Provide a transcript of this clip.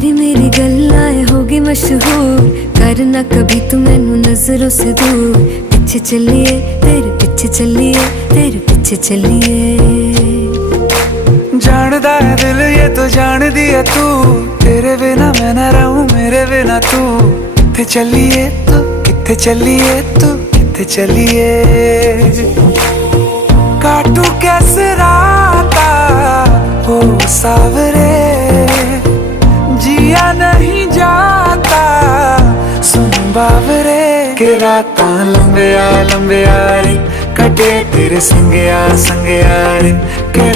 तेरी मेरी गल्लाएं होगी मशहूर, करना कभी तू मैनू नजरों से दूर। पीछे चलिए तेरे पीछे चलिए, तेरे पीछे चलिए। जानदा है दिल ये तो जान दिया तू, तेरे बिना मैं ना रहूं मेरे बिना तू। किथे चलिए तू, किथे चलिए तू, किथे चलिए। काटू कैसे राता हो सावरे, जिया नहीं जाता सुन बावरे। के राता लंबिया लंबिया रे, कटे तेरे संगया संगया रे। के